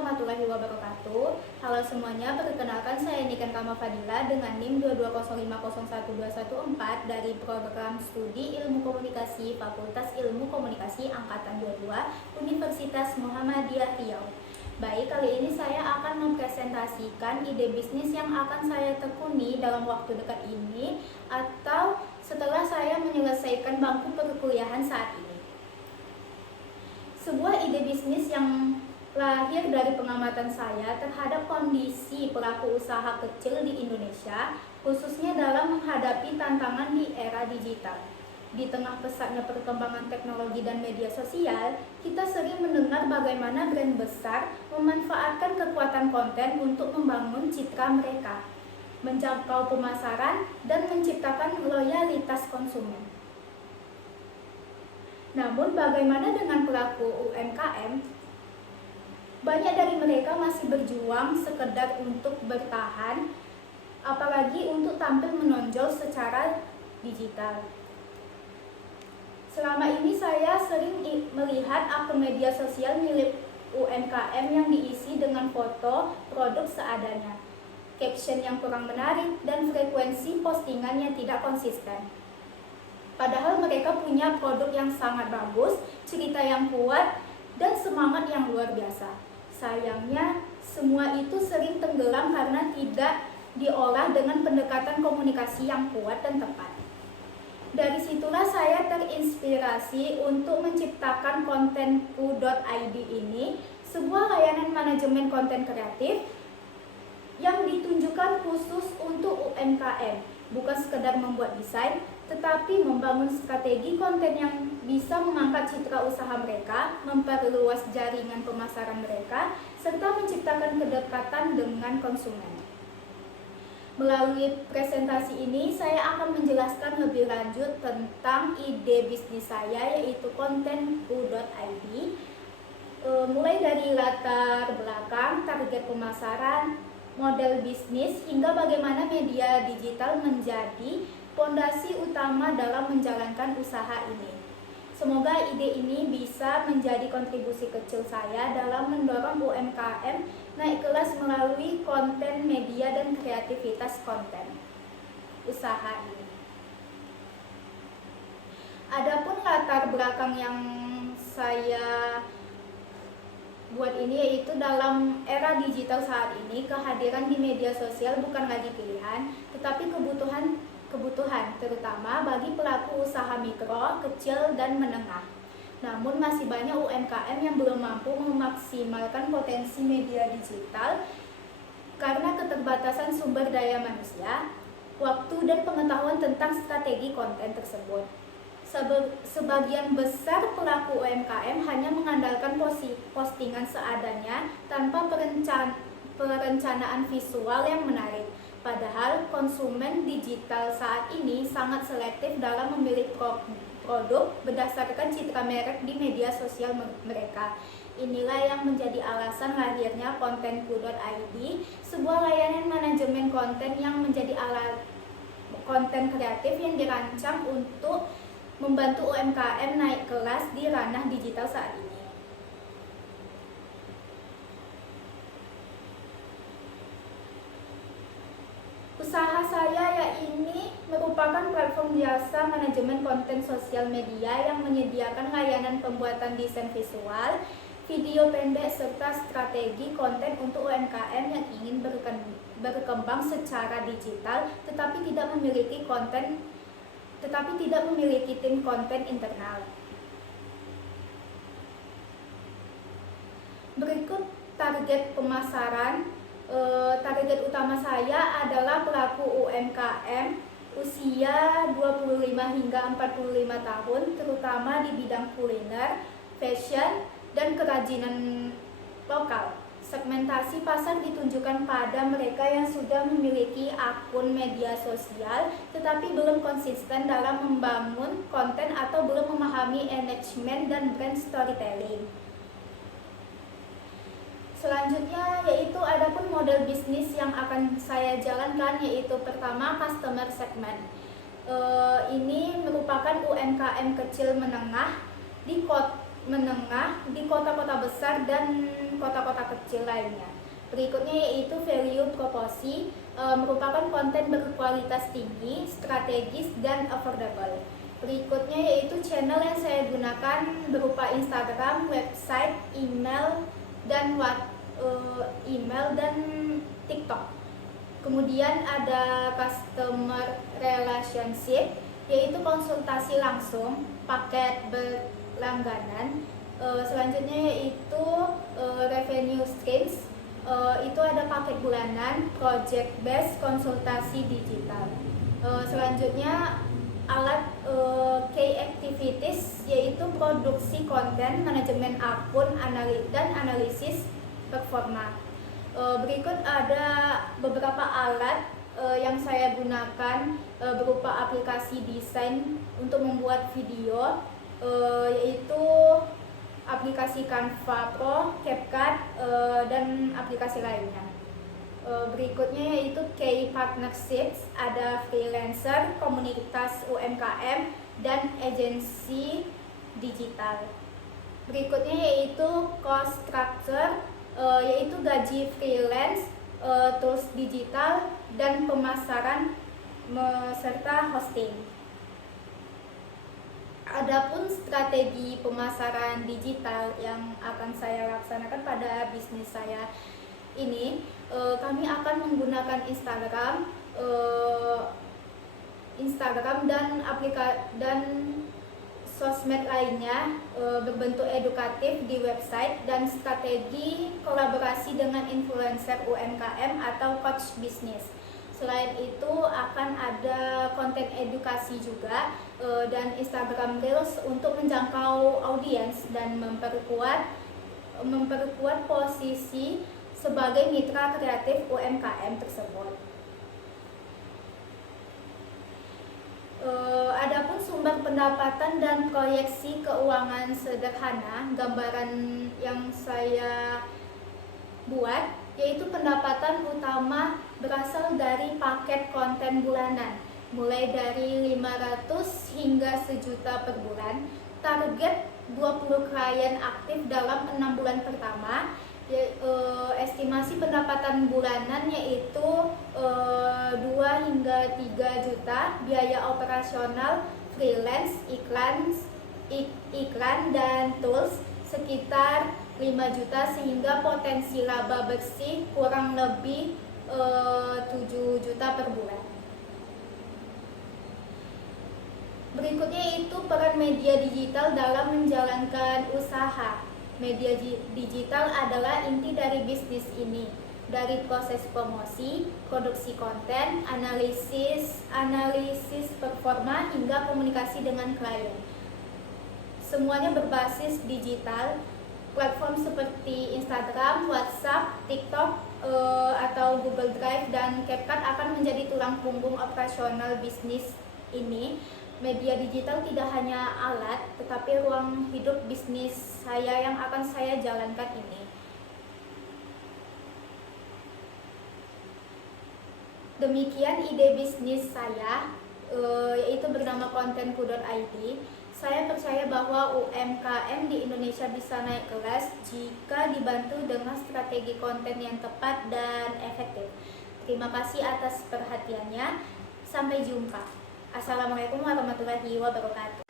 warahmatullahi wabarakatuh. Halo semuanya, perkenalkan saya Niken Kama Fadila dengan NIM 220501214 dari Program Studi Ilmu Komunikasi Fakultas Ilmu Komunikasi Angkatan 22 Universitas Muhammadiyah Riau. Baik, kali ini saya akan mempresentasikan ide bisnis yang akan saya tekuni dalam waktu dekat ini atau setelah saya menyelesaikan bangku perkuliahan saat ini. Sebuah ide bisnis yang lahir dari pengamatan saya terhadap kondisi pelaku usaha kecil di Indonesia, khususnya dalam menghadapi tantangan di era digital. Di tengah pesatnya perkembangan teknologi dan media sosial, kita sering mendengar bagaimana brand besar memanfaatkan kekuatan konten untuk membangun citra mereka, menjangkau pemasaran, dan menciptakan loyalitas konsumen. Namun bagaimana dengan pelaku UMKM? Banyak dari mereka masih berjuang sekedar untuk bertahan, apalagi untuk tampil menonjol secara digital. Selama ini saya sering melihat akun media sosial milik UMKM yang diisi dengan foto produk seadanya, caption yang kurang menarik, dan frekuensi postingan yang tidak konsisten. Padahal mereka punya produk yang sangat bagus, cerita yang kuat, dan semangat yang luar biasa. Sayangnya, semua itu sering tenggelam karena tidak diolah dengan pendekatan komunikasi yang kuat dan tepat. Dari situlah saya terinspirasi untuk menciptakan kontenku.id ini, sebuah layanan manajemen konten kreatif yang ditunjukkan khusus untuk UMKM, bukan sekedar membuat desain, tetapi membangun strategi konten yang bisa mengangkat citra usaha mereka, memperluas jaringan pemasaran mereka, serta menciptakan kedekatan dengan konsumen. Melalui presentasi ini, saya akan menjelaskan lebih lanjut tentang ide bisnis saya, yaitu kontenku.id, mulai dari latar belakang, target pemasaran, model bisnis, hingga bagaimana media digital menjadi fondasi utama dalam menjalankan usaha ini. Semoga ide ini bisa menjadi kontribusi kecil saya dalam mendorong UMKM naik kelas melalui konten media dan kreativitas konten usaha ini. Adapun latar belakang yang saya buat ini yaitu dalam era digital saat ini, kehadiran di media sosial bukan lagi pilihan, tetapi kebutuhan terutama bagi pelaku usaha mikro, kecil, dan menengah. Namun masih banyak UMKM yang belum mampu memaksimalkan potensi media digital karena keterbatasan sumber daya manusia, waktu, dan pengetahuan tentang strategi konten tersebut. Sebagian besar pelaku UMKM hanya mengandalkan postingan seadanya tanpa perencanaan visual yang menarik. Padahal konsumen digital saat ini sangat selektif dalam memilih produk berdasarkan citra merek di media sosial mereka. Inilah yang menjadi alasan lahirnya kontenku.id, sebuah layanan manajemen konten yang menjadi alat konten kreatif yang dirancang untuk membantu UMKM naik kelas di ranah digital saat ini. Usaha saya ini merupakan platform jasa manajemen konten sosial media yang menyediakan layanan pembuatan desain visual, video pendek, serta strategi konten untuk UMKM yang ingin berkembang secara digital tetapi tidak memiliki tim konten internal. Berikut target pemasaran. Target utama saya adalah pelaku UMKM usia 25 hingga 45 tahun, terutama di bidang kuliner, fashion, dan kerajinan lokal. Segmentasi pasar ditunjukkan pada mereka yang sudah memiliki akun media sosial tetapi belum konsisten dalam membangun konten atau belum memahami manajemen dan brand storytelling. Selanjutnya yaitu adapun model bisnis yang akan saya jalankan, yaitu pertama customer segment. Ini merupakan UMKM kecil menengah di menengah di kota-kota besar dan kota-kota kecil lainnya. Berikutnya yaitu value proposal, merupakan konten berkualitas tinggi, strategis, dan affordable. Berikutnya yaitu channel yang saya gunakan berupa Instagram, website, email, dan TikTok. Kemudian ada customer relationship, yaitu konsultasi langsung, paket berlangganan. Selanjutnya yaitu revenue streams, itu ada paket bulanan, project based, konsultasi digital. Selanjutnya alat key activities, yaitu produksi konten, manajemen akun, dan analisis performa. Berikut ada beberapa alat yang saya gunakan berupa aplikasi desain untuk membuat video, yaitu aplikasi Canva Pro, CapCut, dan aplikasi lainnya. Berikutnya yaitu key partnerships, ada freelancer, komunitas UMKM, dan agensi digital. Berikutnya yaitu cost structure, yaitu gaji freelance, tools digital, dan pemasaran serta hosting. Adapun strategi pemasaran digital yang akan saya laksanakan pada bisnis saya ini, kami akan menggunakan Instagram dan sosmed lainnya berbentuk edukatif di website, dan strategi kolaborasi dengan influencer UMKM atau coach bisnis. Selain itu akan ada konten edukasi juga dan Instagram Reels untuk menjangkau audiens dan memperkuat posisi sebagai mitra kreatif UMKM tersebut. Adapun sumber pendapatan dan proyeksi keuangan sederhana, gambaran yang saya buat yaitu pendapatan utama berasal dari paket konten bulanan, mulai dari 500 hingga 1 juta per bulan. Target 20 klien aktif dalam 6 bulan pertama. Estimasi pendapatan bulanan yaitu 2 hingga 3 juta. Biaya operasional freelance, iklan dan tools sekitar 5 juta, sehingga potensi laba bersih kurang lebih 7 juta per bulan. Berikutnya itu peran media digital dalam menjalankan usaha. Media digital adalah inti dari bisnis ini, dari proses promosi, produksi konten, analisis performa, hingga komunikasi dengan klien. Semuanya berbasis digital. Platform seperti Instagram, WhatsApp, TikTok, atau Google Drive, dan CapCut akan menjadi tulang punggung operasional bisnis ini. Media digital tidak hanya alat, tetapi ruang hidup bisnis saya yang akan saya jalankan ini. Demikian ide bisnis saya, yaitu bernama kontenku.id. Saya percaya bahwa UMKM di Indonesia bisa naik kelas jika dibantu dengan strategi konten yang tepat dan efektif. Terima kasih atas perhatiannya. Sampai jumpa. Assalamualaikum warahmatullahi wabarakatuh.